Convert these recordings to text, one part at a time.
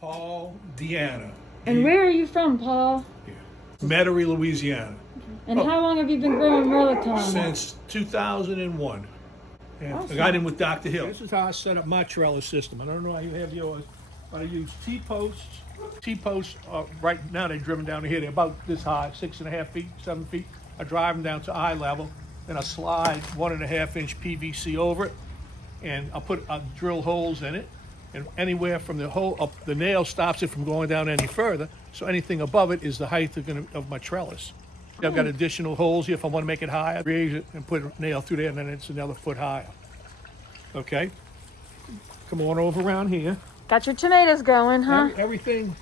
Paul, Deanna. And where are you from, Paul? Metairie, Louisiana. And how long have you been growing Mirliton? Since 2001. And Awesome. I got in with Dr. Hill. This is how I set up my trellis system. I don't know how you have yours, but I use T-posts. T-posts, right now they're driven down here. They're about this high, 6.5 feet, 7 feet. I drive them down to eye level, then I slide 1.5-inch PVC over it, and I drill holes in it. And anywhere from the hole up, the nail stops it from going down any further. So anything above it is the height of my trellis. I've got additional holes here if I want to make it higher. Raise it and put a nail through there, and then it's another foot higher. Okay. Come on over around here. Got your tomatoes going, huh? Everything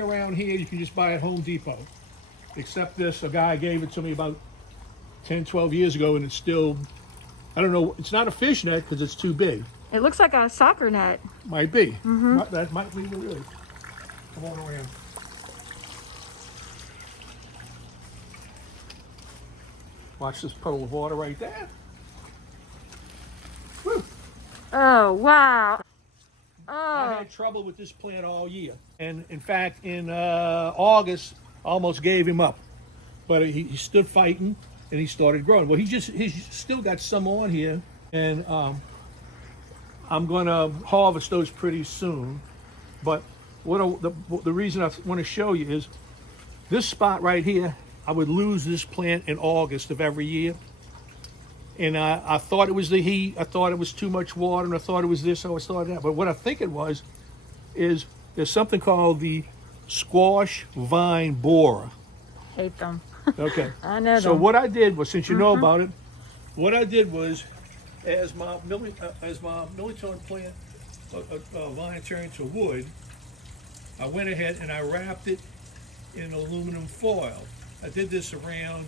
around here you can just buy at Home Depot. Except this, a guy gave it to me about 10, 12 years ago, and it's still, I don't know, it's not a fish net because it's too big. It looks like a soccer net. Might be. That might be really. Come on around. Watch this puddle of water right there. Woo. Oh, wow. I Oh, had trouble with this plant all year. And in fact, in August, I almost gave him up. But he stood fighting and he started growing. Well, he's still got some on here. And I'm going to harvest those pretty soon. But the reason I want to show you is this spot right here, I would lose this plant in August of every year. And I thought it was the heat, I thought it was too much water, and I thought it was this, I thought that. But what I think it was is there's something called the squash vine borer. hate them. Okay. I know So them. what I did was, since you know about it, what I did was, as my Mirliton plant vine turned to wood, I went ahead and I wrapped it in aluminum foil. I did this around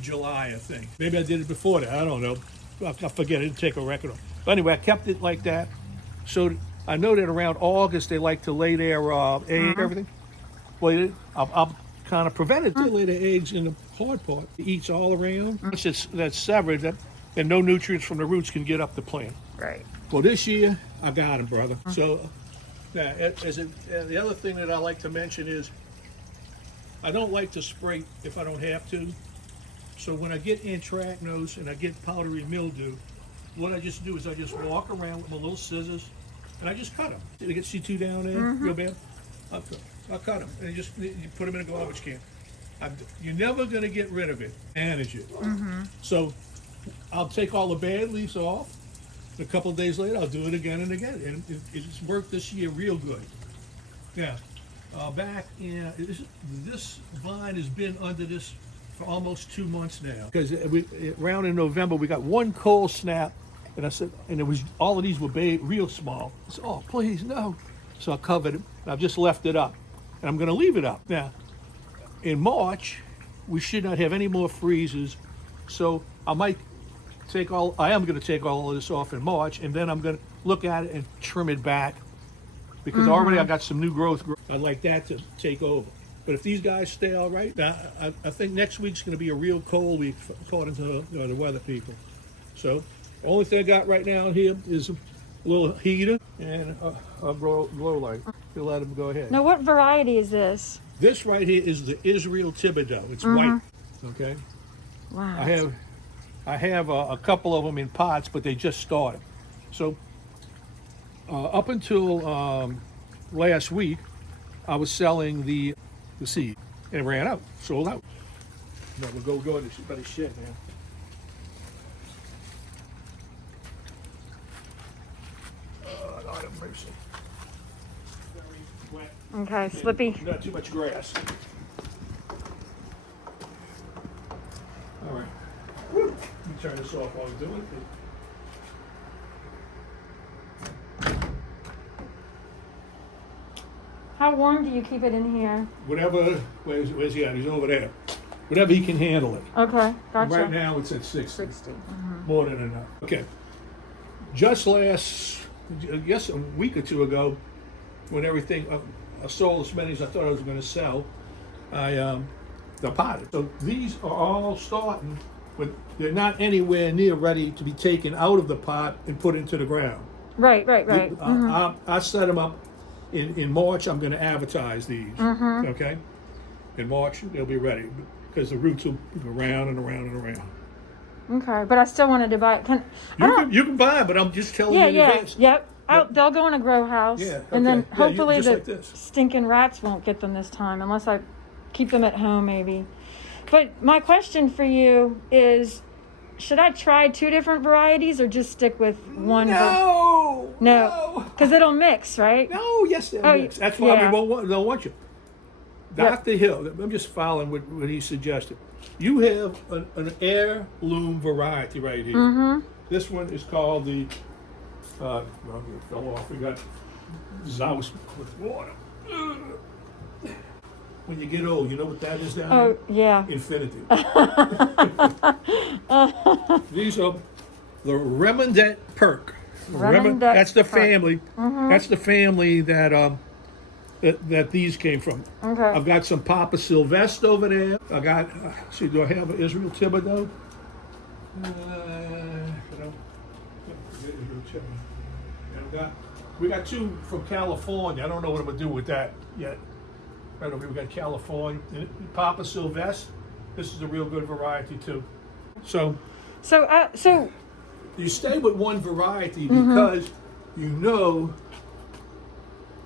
July, I think. Maybe I did it before that. I don't know. I forget. I didn't take a record on. But anyway, I kept it like that. So I know that around August they like to lay their egg, everything. Well, I'll kind of prevent it. They lay their eggs in the hard part. It eats all around. Once that's severed, and no nutrients from the roots can get up the plant. Right. Well, this year I got him, brother. So now, the other thing that I like to mention is I don't like to spray if I don't have to. So when I get anthracnose and I get powdery mildew, what I just do is I just walk around with my little scissors and I just cut them. Did you get C2 down there real bad? I'll cut them and you put them in a garbage can. You're never going to get rid of it. Manage it. So I'll take all the bad leaves off. And a couple of days later, I'll do it again and again. And it's worked this year real good. Now, back in, this vine has been under this for almost 2 months now. Because around in November, we got one cold snap, and I said, and it was, all of these were real small. I said, oh, please, no. So I covered it. I've just left it up, and I'm going to leave it up. Now, in March, we should not have any more freezes, so I am going to take all of this off in March, and then I'm going to look at it and trim it back, because already I got some new growth. I'd like that to take over. But if these guys stay all right, I think next week's going to be a real cold week, according to the weather people. So the only thing I got right now here is a little heater and a glow light. You'll let them go ahead. Now, what variety is this? This right here is the Israel Thibodeau. It's white. Okay. Wow. I have a couple of them in pots, but they just started. So up until last week, I was selling the seed, and it ran out, sold out. But we'll go in the shed now. Lord have mercy. Very wet. Okay, slippy. Not too much grass. All right. Woo. Let me turn this off while I'm doing it. How warm do you keep it in here? Whatever, where's he at? He's over there. Whatever he can handle it. Okay, And gotcha. right now it's at 60. 60. More than enough. Okay. Just I guess a week or two ago, when everything, I sold as many as I thought I was going to sell, the potted. So these are all starting, but they're not anywhere near ready to be taken out of the pot and put into the ground. Right. I set them up in March, I'm going to advertise these. Okay, in March they'll be ready because the roots will go around and around and around. Okay, but I still wanted to buy it. You can buy it, but I'm just telling Yeah, you in yeah, advance. yep. But- They'll go in a grow house, Yeah, and then okay. Yeah, hopefully just the like this. stinking rats won't get them this time, unless I keep them at home, maybe. But my question for you is, should I try 2 different varieties or just stick with one? No, because it'll mix, right? No, yes, they'll Oh, mix. That's why yeah. we don't want you. Dr. Hill, I'm just following what he suggested. You have an heirloom variety right here. This one is called the, well, it fell off. We got zouse with water. When you get old, you know what that is down there? Oh, yeah. Infinity. These are the Remondet Perk. Remondet That's the Perk. family. That's the family that that these came from. Okay. I've got some Papa Sylvest over there. I got. See, do I have an Israel Thibodeau? We got 2 from California. I don't know what I'm gonna do with that yet. Right over here, we got California. Papa Sylvest. This is a real good variety too. So So you stay with one variety because you know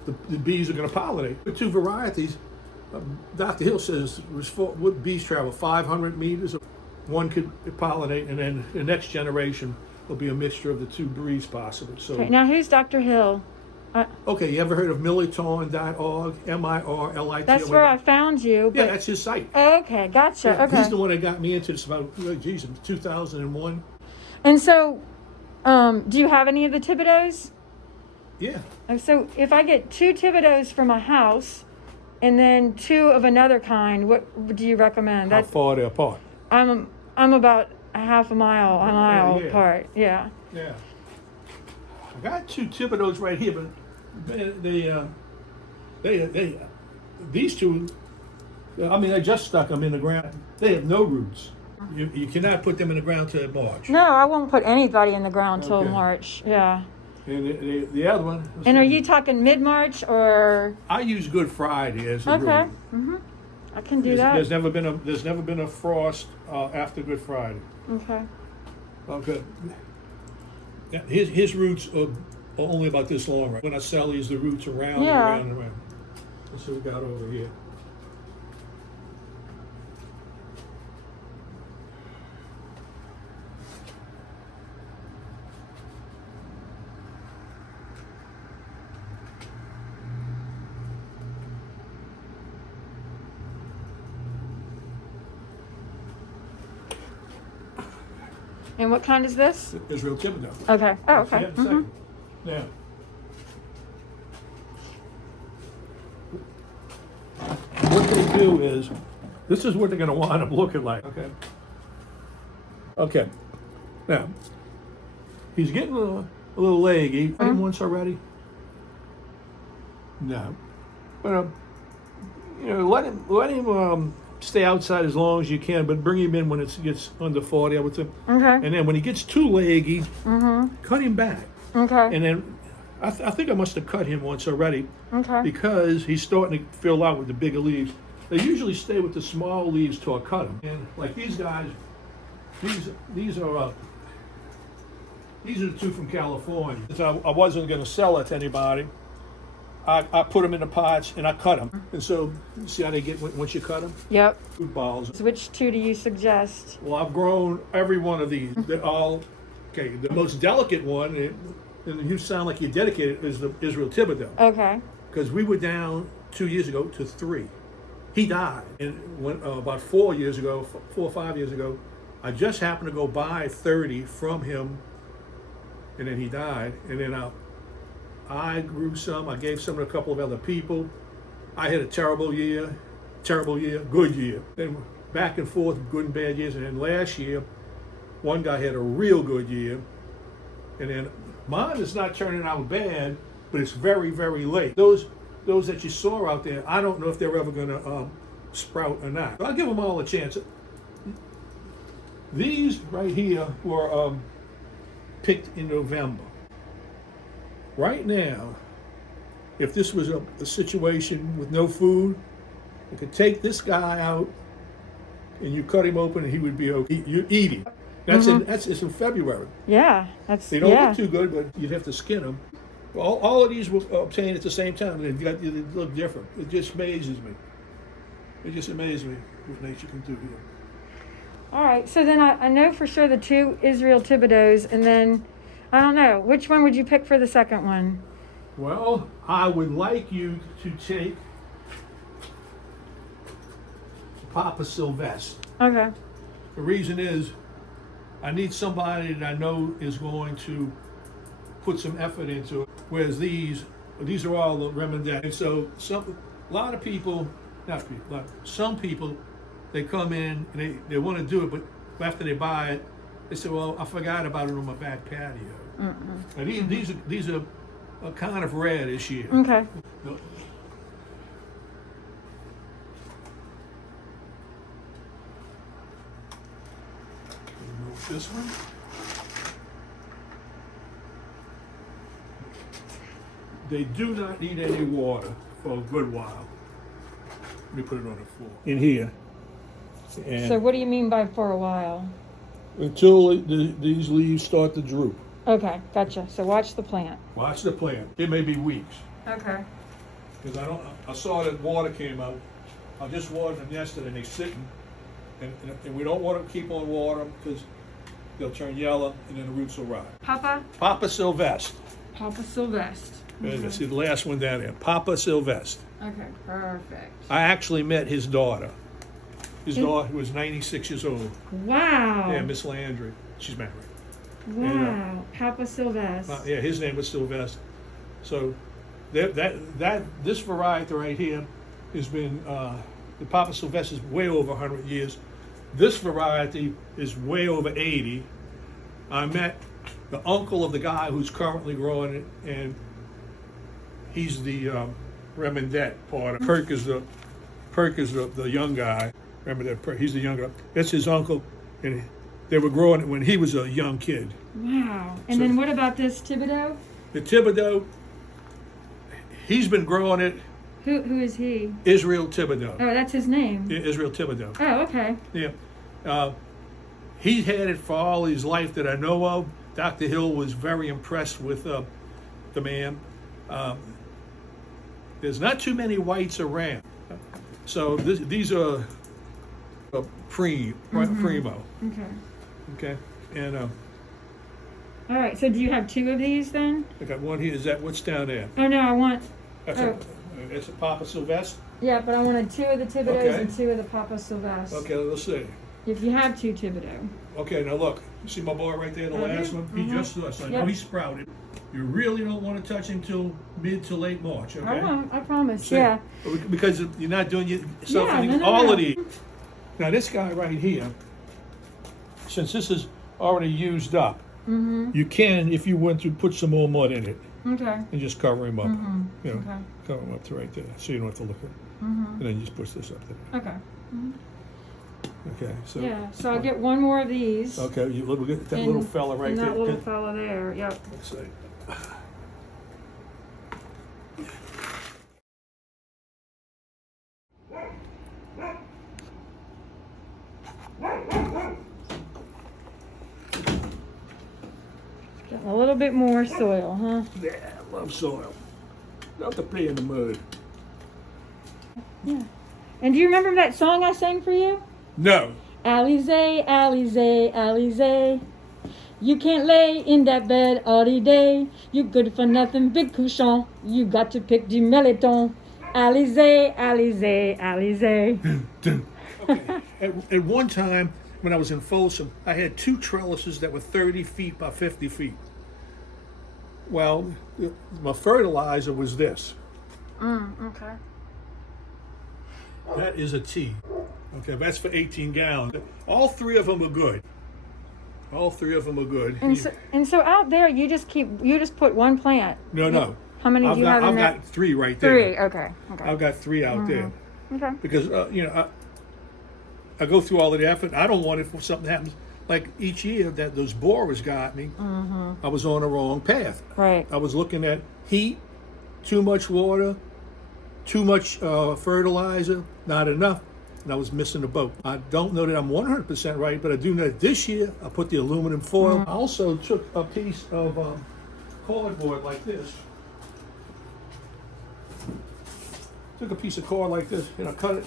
the bees are going to pollinate. The 2 varieties, Dr. Hill says, would bees travel 500 meters. One could pollinate, and then the next generation will be a mixture of the 2 breeds possible. So, okay, now who's Dr. Hill? okay, you ever heard of Mirliton.org? Mirliton. That's where I found you. Yeah, that's his site. Okay, gotcha. Yeah, Okay. He's the one that got me into this about, 2001. And so, do you have any of the Thibodeaus? Yeah. So if I get 2 Thibodeaus from a house, and then 2 of another kind, what do you recommend? How far they're apart? I'm about a half a mile Yeah. apart. Yeah. Yeah. I got 2 Thibodeaus right here, but these 2, I mean, I just stuck them in the ground. They have no roots. You cannot put them in the ground till March. No, I won't put anybody in the ground till Okay. March. Yeah. And the other one. And are you talking mid-March or? I use Good Friday as a Okay. rule. I can do that. There's never been a frost after Good Friday. Okay. Okay. Yeah, his roots are only about this long. Right? When I sell these, the roots are round Yeah. and around and around. That's what we got over here. And what kind is this? Israel Thibodeau. Okay. Oh, okay. Yeah, second. Now, what they do is, this is what they're going to wind up looking like. Okay. Okay. Now, he's getting a little leggy. Had him once already? No. But let him stay outside as long as you can, but bring him in when it gets under 40, I would say. Okay. And then when he gets too leggy, cut him back. Okay. And then I think I must have cut him once already Okay. because he's starting to fill out with the bigger leaves. They usually stay with the small leaves till I cut them. And like these guys, these are the 2 from California. Since I wasn't going to sell it to anybody, I put them in the pots and I cut them. And so, see how they get once you cut them? Yep. Fruit balls. So which 2 do you suggest? Well, I've grown every one of these. They're all, okay, the most delicate one, and you sound like you're dedicated, is the Israel Thibodeau. Okay. Because we were down 2 years ago to 3. He died. And when, about 4 or 5 years ago, I just happened to go buy 30 from him, and then he died. And then I grew some. I gave some to a couple of other people. I had a terrible year, good year. Then back and forth, good and bad years. And then last year, one guy had a real good year. And then mine is not turning out bad, but it's very, very late. Those that you saw out there, I don't know if they're ever going to sprout or not. But I'll give them all a chance. These right here were picked in November. Right now, if this was a situation with no food, you could take this guy out and you cut him open and he would be okay. You eat him. It's in February. Yeah, that's They don't look too good, but you'd have to skin them. All of these were obtained at the same time. They look different. It just amazes me. It just amazes me what nature can do here. All right, so then I know for sure the 2 Israel Thibodeaux, and then I don't know, which one would you pick for the second one? Well, I would like you to take Papa Sylvest. Okay. The reason is I need somebody that I know is going to put some effort into it. Whereas these are all the remnant. And so a lot of people, some people, they come in and they want to do it, but after they buy it, they say, well, I forgot about it on my back patio. And these are kind of rare this year. Okay. Remove this one. They do not need any water for a good while. Let me put it on the floor. In here. And So what do you mean by for a while? until these leaves start to droop. Okay, gotcha. So watch the plant. Watch the plant. It may be weeks. Okay. Because I saw that water came out. I just watered them yesterday and they're sitting. And we don't want to keep on watering because they'll turn yellow and then the roots will rot. Papa Sylvest. Papa Sylvest. See the last one down there. Papa Sylvest. Okay, perfect. I actually met his daughter. His daughter was 96 years old. Wow. Yeah, Miss Landry. She's married. Wow. And, Papa Sylvest. yeah, his name was Sylvest. So this variety right here has been, the Papa Sylvest is way over 100 years. This variety is way over 80. I met the uncle of the guy who's currently growing it, and he's the Remendette part. Perk is the young guy. Remember that? He's the younger. That's his uncle, and they were growing it when he was a young kid. Wow. And then what about this Thibodeau? The Thibodeau, he's been growing it. Who is he? Israel Thibodeau. Oh, that's his name. Yeah, Israel Thibodeau. Oh, okay. Yeah. He had it for all his life that I know of. Dr. Hill was very impressed with the man. There's not too many whites around. So these are primo. Okay. And All right. So do you have 2 of these then? I got one here. Is that what's down there? Oh no, I want. It's a Papa Sylvest? Yeah, but I wanted 2 of the Thibodeaux Okay. and 2 of the Papa Sylvest. Okay, let's see. If you have 2 Thibodeaux. Okay, now look. You see my boy right there, the last one? He just saw, so I know Yep. he sprouted. You really don't want to touch him till mid to late March, okay? I won't. I promise. See? Yeah. Because you're not doing yourself Yeah, anything. no. All of these. Now this guy right here, since this is already used up, you can, if you want to, put some more mud in it Okay. and just cover him up. You know, Okay. cover him up to right there, so you don't have to look at it. And then you just push this up there. Okay. Okay, so. Yeah. So I'll get 1 more of these. Okay, we'll get that And- little fella right and there. that little fella there. Yep. Let's see. Getting a little bit more soil, huh? Yeah, I love soil. Love to play in the mud. Yeah. And do you remember that song I sang for you? No. Alizé, Alizé, Alizé. You can't lay in that bed all the day. You good for nothing, big couchon. You got to pick the Mirliton. Alizé, Alizé, Alizé. Okay. At one time, when I was in Folsom, I had 2 trellises that were 30 feet by 50 feet. Well, my fertilizer was this. Okay. That is a tea. Okay, that's for 18 gallons. All 3 of them are good. All 3 of them are good. And so out there, you just put 1 plant. No. How many do you have in there? I've got 3 right there. 3. Okay. I've got 3 out there. Okay. Because, I go through all of the effort. I don't want it for something happens. Like each year that those borers got me, I was on the wrong path. Right. I was looking at heat too much water, too much fertilizer, not enough, and I was missing the boat. I don't know that I'm 100% right, but I do know that this year I put the aluminum foil. I also took a piece of cardboard like this. Took a piece of cord like this, and I cut it,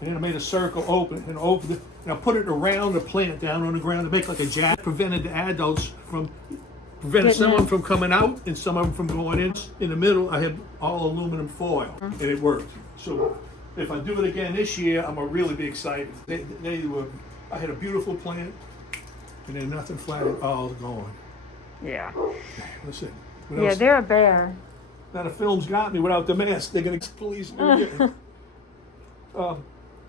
and then I made a circle open, and opened it, and I put it around the plant down on the ground to make like a jack. Prevented the adults from, prevented some of them from coming out and some of them from going in. In the middle, I had all aluminum foil, and it worked. So if I do it again this year, I'm gonna really be excited. They were, I had a beautiful plant, and then nothing flat at all gone. Yeah. Listen. Yeah, they're a bear. Now the film's got me without the mask. They're gonna police me. What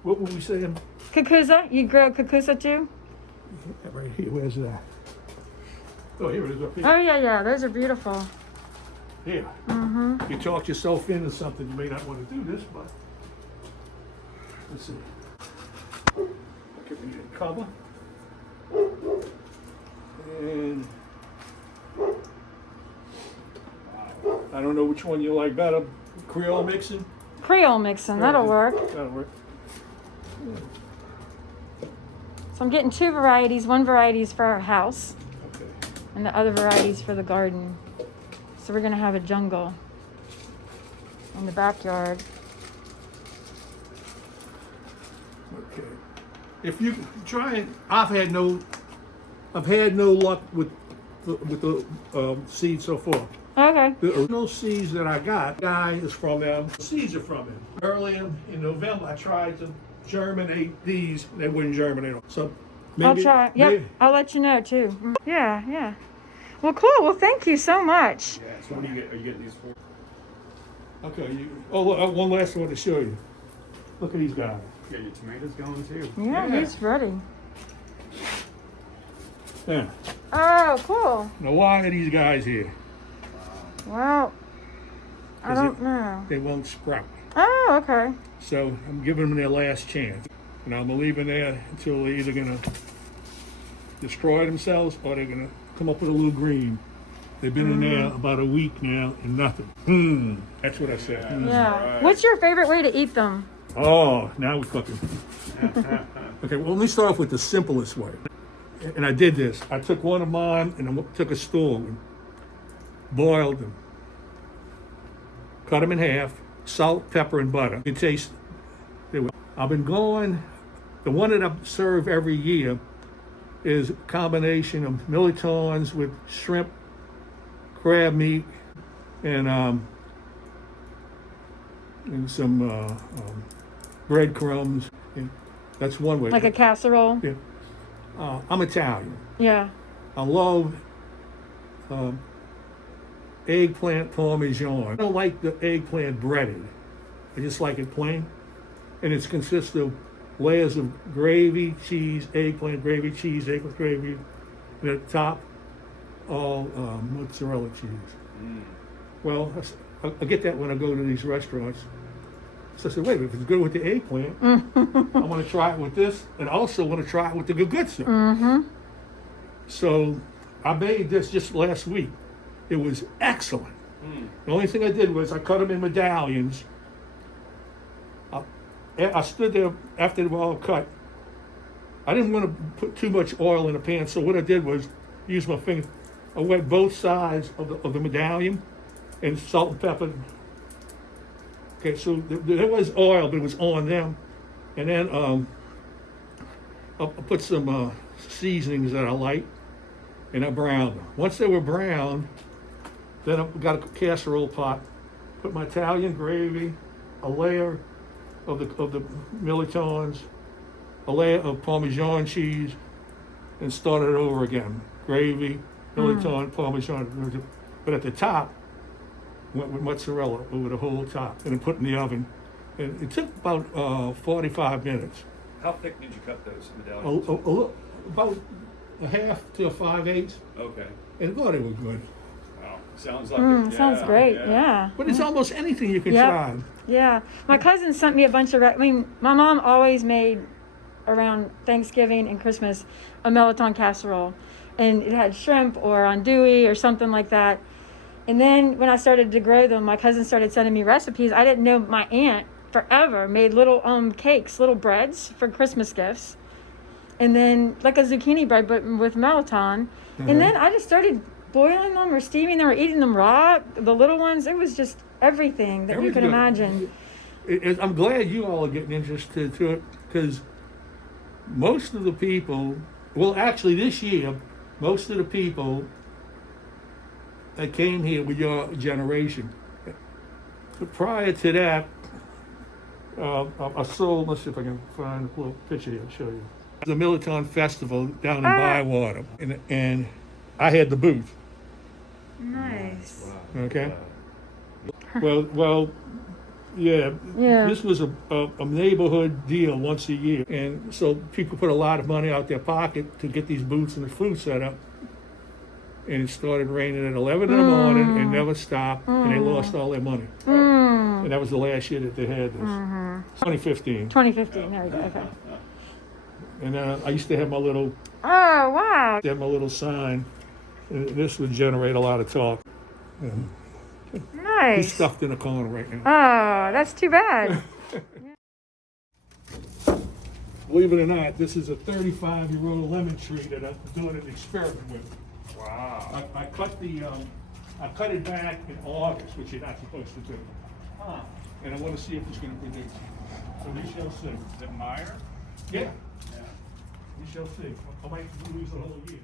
were we saying? Cucuza? You grow cucuza too? Right here. Where's that? Oh, here it is up here. Oh yeah. Those are beautiful. Here. You talk yourself into something. You may not want to do this, but let's see. Give me a cover. And I don't know which one you like better. Creole mixing? Creole mixing, that'll work. That'll work. So I'm getting 2 varieties. One variety is for our house, Okay. and the other variety is for the garden. So we're gonna have a jungle in the backyard. Okay. If you try and, I've had no luck with the seeds so far. Okay. The original seeds that I got, guy is from them. The seeds are from him. Early in November, I tried to germinate these. They wouldn't germinate. So maybe, I'll try. Yep. I'll let you know too. Yeah. Well, cool. Well, thank you so much. Yeah, so what are you getting these for? Okay. One last one to show you. Look at these guys. You got your tomatoes going too. Yeah, he's ready. Yeah. Oh, cool. Now, why are these guys here? Well, I don't know. They won't sprout. Oh, okay. So I'm giving them their last chance. And I'm gonna leave them there until they're either gonna destroy themselves or they're gonna come up with a little green. They've been in there about a week now and nothing. That's what I said. Yeah. Right. What's your favorite way to eat them? Oh, now we're cooking. Okay, well, let me start off with the simplest way. And I did this. I took one of mine and I took a stool, boiled them, cut them in half, salt, pepper, and butter. You can taste. I've been going, the one that I serve every year is a combination of Mirlitons with shrimp, crab meat, and some breadcrumbs. And that's one way. Like a casserole? Yeah. I'm Italian. Yeah. I love eggplant parmesan. I don't like the eggplant breaded. I just like it plain. And it consists of layers of gravy, cheese, eggplant gravy, cheese, eggplant gravy. And at the top, all mozzarella cheese. Well, I get that when I go to these restaurants. So I said, wait, if it's good with the eggplant, I want to try it with this, and also want to try it with the gugutsu. So I made this just last week. It was excellent. The only thing I did was I cut them in medallions. I stood there after they were all cut. I didn't want to put too much oil in the pan, so what I did was use my finger. I wet both sides of the medallion and salt and pepper. Okay, so there was oil, but it was on them. And then I put some seasonings that I like, and I browned them. Once they were browned, then I got a casserole pot, put my Italian gravy, a layer of the Mirlitons, a layer of Parmesan cheese, and started it over again. Gravy, Mirliton, Parmesan, but at the top, went with mozzarella over the whole top, and then put in the oven. And it took about 45 minutes. How thick did you cut those medallions? About a half to a 5/8. Okay. And God, it was good. Wow. Sounds like it. Sounds great. Yeah. But it's almost anything you can Yep. try. Yeah. My cousin sent me a bunch of, my mom always made around Thanksgiving and Christmas a Mirliton casserole. And it had shrimp or andouille or something like that. And then when I started to grow them, my cousin started sending me recipes. I didn't know my aunt forever made little cakes, little breads for Christmas gifts. And then like a zucchini bread, but with Mirliton. And then I just started boiling them or steaming them or eating them raw, the little ones. It was just everything that you could imagine. I'm glad you all are getting interested to it, because most of the people, well, actually this year, most of the people that came here with your generation, prior to that, I sold, let's see if I can find a little picture here to show you. The Mirliton Festival down in Bywater, and I had the booth. Nice. Okay. Well, yeah. This was a neighborhood deal once a year, and so people put a lot of money out their pocket to get these booths and the food set up. And it started raining at 11 in the morning and never stopped, and they lost all their money. And that was the last year that they had this. 2015. 2015. There we go. Okay. And I used to have my little. Oh wow. Have my little sign. And this would generate a lot of talk. Nice. He's stuffed in a corner right now. Oh, that's too bad. Believe it or not, this is a 35-year-old lemon tree that I'm doing an experiment with. Wow. I cut it back in August, which you're not supposed to do. And I want to see if it's going to produce. So we shall see. Is it Meyer? Yeah. We shall see. I might lose the whole year.